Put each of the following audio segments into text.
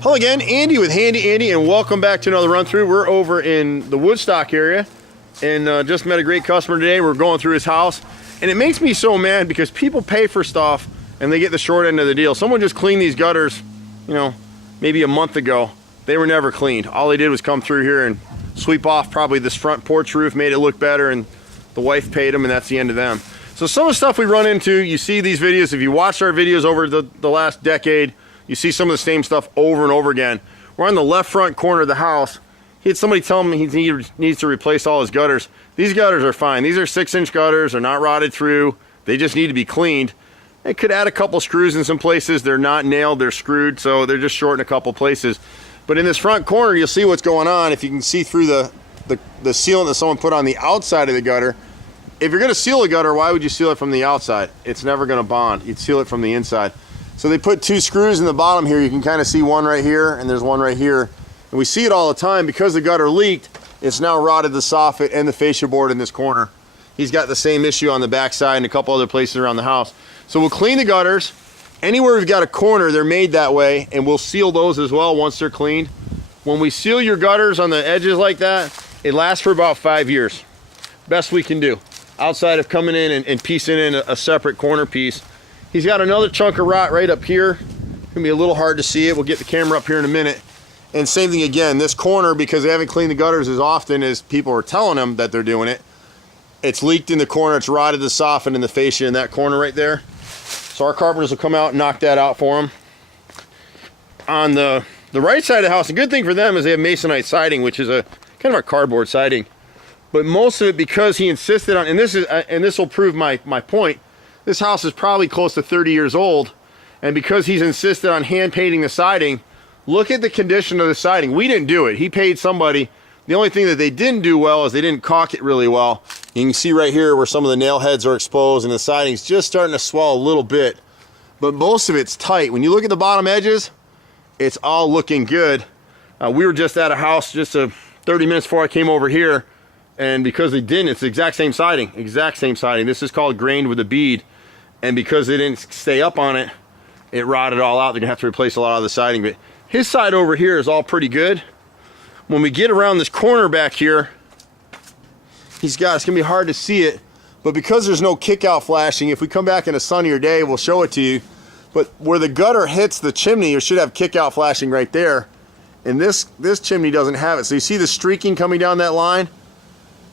Hello again, Andy with Handy Andy, and welcome back to another run through. We're over in the Woodstock area and just met a great customer today. We're going through his house, and it makes me so mad because people pay for stuff and they get the short end of the deal. Someone just cleaned these gutters, you know, maybe a month ago. They were never cleaned. All they did was come through here and sweep off probably this front porch roof, made it look better, and the wife paid them, and that's the end of them. So some of the stuff we run into, you see these videos. If you watched our videos over the last decade, you see some of the same stuff over and over again. We're on the left front corner of the house. He had somebody tell him he needs to replace all his gutters. These gutters are fine. These are 6-inch gutters. They're not rotted through. They just need to be cleaned. It could add a couple screws in some places. They're not nailed, they're screwed, so they're just short in a couple places. But in this front corner, you'll see what's going on. If you can see through the sealant that someone put on the outside of the gutter. If you're gonna seal a gutter, why would you seal it from the outside? It's never gonna bond. You'd seal it from the inside. So they put 2 screws in the bottom here. You can kind of see one right here, and there's one right here. And we see it all the time because the gutter leaked. It's now rotted the soffit and the fascia board in this corner. He's got the same issue on the back side and a couple other places around the house. So we'll clean the gutters. Anywhere we've got a corner, they're made that way, and we'll seal those as well once they're cleaned. When we seal your gutters on the edges like that, it lasts for about 5 years. Best we can do, outside of coming in and piecing in a separate corner piece. He's got another chunk of rot right up here. It's gonna be a little hard to see it. We'll get the camera up here in a minute. And same thing again, this corner, because they haven't cleaned the gutters as often as people are telling them that they're doing it, it's leaked in the corner, it's rotted the soffit and the fascia in that corner right there. So our carpenters will come out and knock that out for them. On the right side of the house, a good thing for them is they have masonite siding, which is a kind of a cardboard siding. But most of it, because he insisted on, and this will prove my point, this house is probably close to 30 years old, and because he's insisted on hand painting the siding, look at the condition of the siding. We didn't do it. He paid somebody. The only thing that they didn't do well is they didn't caulk it really well. You can see right here where some of the nail heads are exposed and the siding's just starting to swell a little bit, but most of it's tight. When you look at the bottom edges, it's all looking good. We were just at a house just 30 minutes before I came over here, and because they didn't, it's the exact same siding, This is called grained with a bead. And because they didn't stay up on it, it rotted all out. They're gonna have to replace a lot of the siding. But his side over here is all pretty good. When we get around this corner back here, it's gonna be hard to see it, but because there's no kickout flashing, if we come back in a sunnier day, we'll show it to you. But where the gutter hits the chimney, you should have kickout flashing right there. And this chimney doesn't have it. So you see the streaking coming down that line?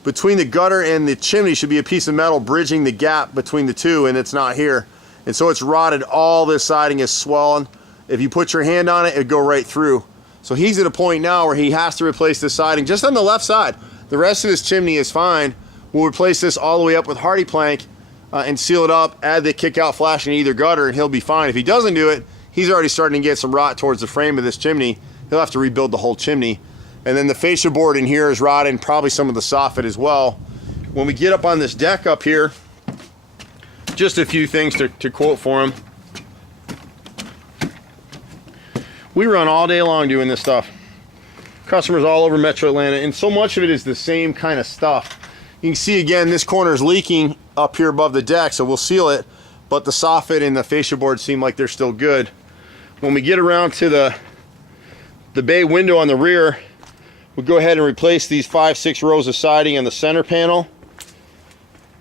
Between the gutter and the chimney should be a piece of metal bridging the gap between the two, and it's not here. And so it's rotted. All this siding is swollen. If you put your hand on it, it'd go right through. So he's at a point now where he has to replace the siding just on the left side. The rest of this chimney is fine. We'll replace this all the way up with hardy plank and seal it up, add the kickout flashing in either gutter, and he'll be fine. If he doesn't do it, he's already starting to get some rot towards the frame of this chimney. He'll have to rebuild the whole chimney. And then the fascia board in here is rotted, and probably some of the soffit as well. When we get up on this deck up here, just a few things to quote for him. We run all day long doing this stuff. Customers all over Metro Atlanta, and so much of it is the same kind of stuff. You can see again, this corner is leaking up here above the deck, so we'll seal it, but the soffit and the fascia board seem like they're still good. When we get around to the bay window on the rear, we'll go ahead and replace these 5-6 rows of siding on the center panel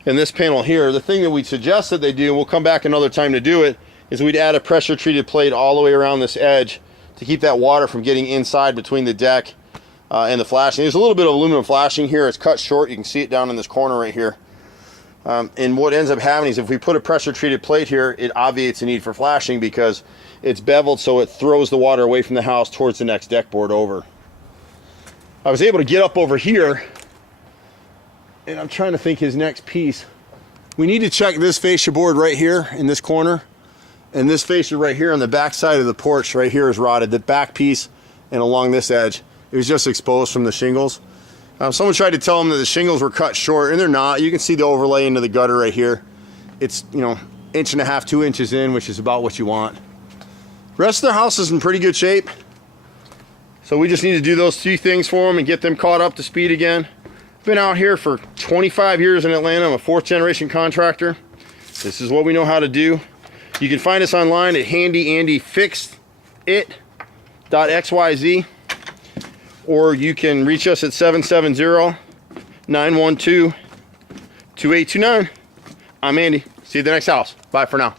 and this panel here. The thing that we suggest that they do, and we'll come back another time to do it, is we'd add a pressure treated plate all the way around this edge to keep that water from getting inside between the deck and the flashing. There's a little bit of aluminum flashing here. It's cut short. You can see it down in this corner right here. And what ends up happening is if we put a pressure treated plate here, it obviates the need for flashing because it's beveled, so it throws the water away from the house towards the next deck board over. I was able to get up over here, and I'm trying to think his next piece. We need to check this fascia board right here in this corner, and this fascia right here on the back side of the porch right here is rotted. The back piece and along this edge, it was just exposed from the shingles. Someone tried to tell them that the shingles were cut short, and they're not. You can see the overlay into the gutter right here. It's, you know, 1.5 inches, 2 inches in, which is about what you want. The rest of the house is in pretty good shape. So we just need to do those 2 things for them and get them caught up to speed again. I've been out here for 25 years in Atlanta. I'm a 4th generation contractor. This is what we know how to do. You can find us online at HandyANDY Fixed It homeowner.xyz, or you can reach us at 770-912-2829. I'm Andy. See you at the next house. Bye for now.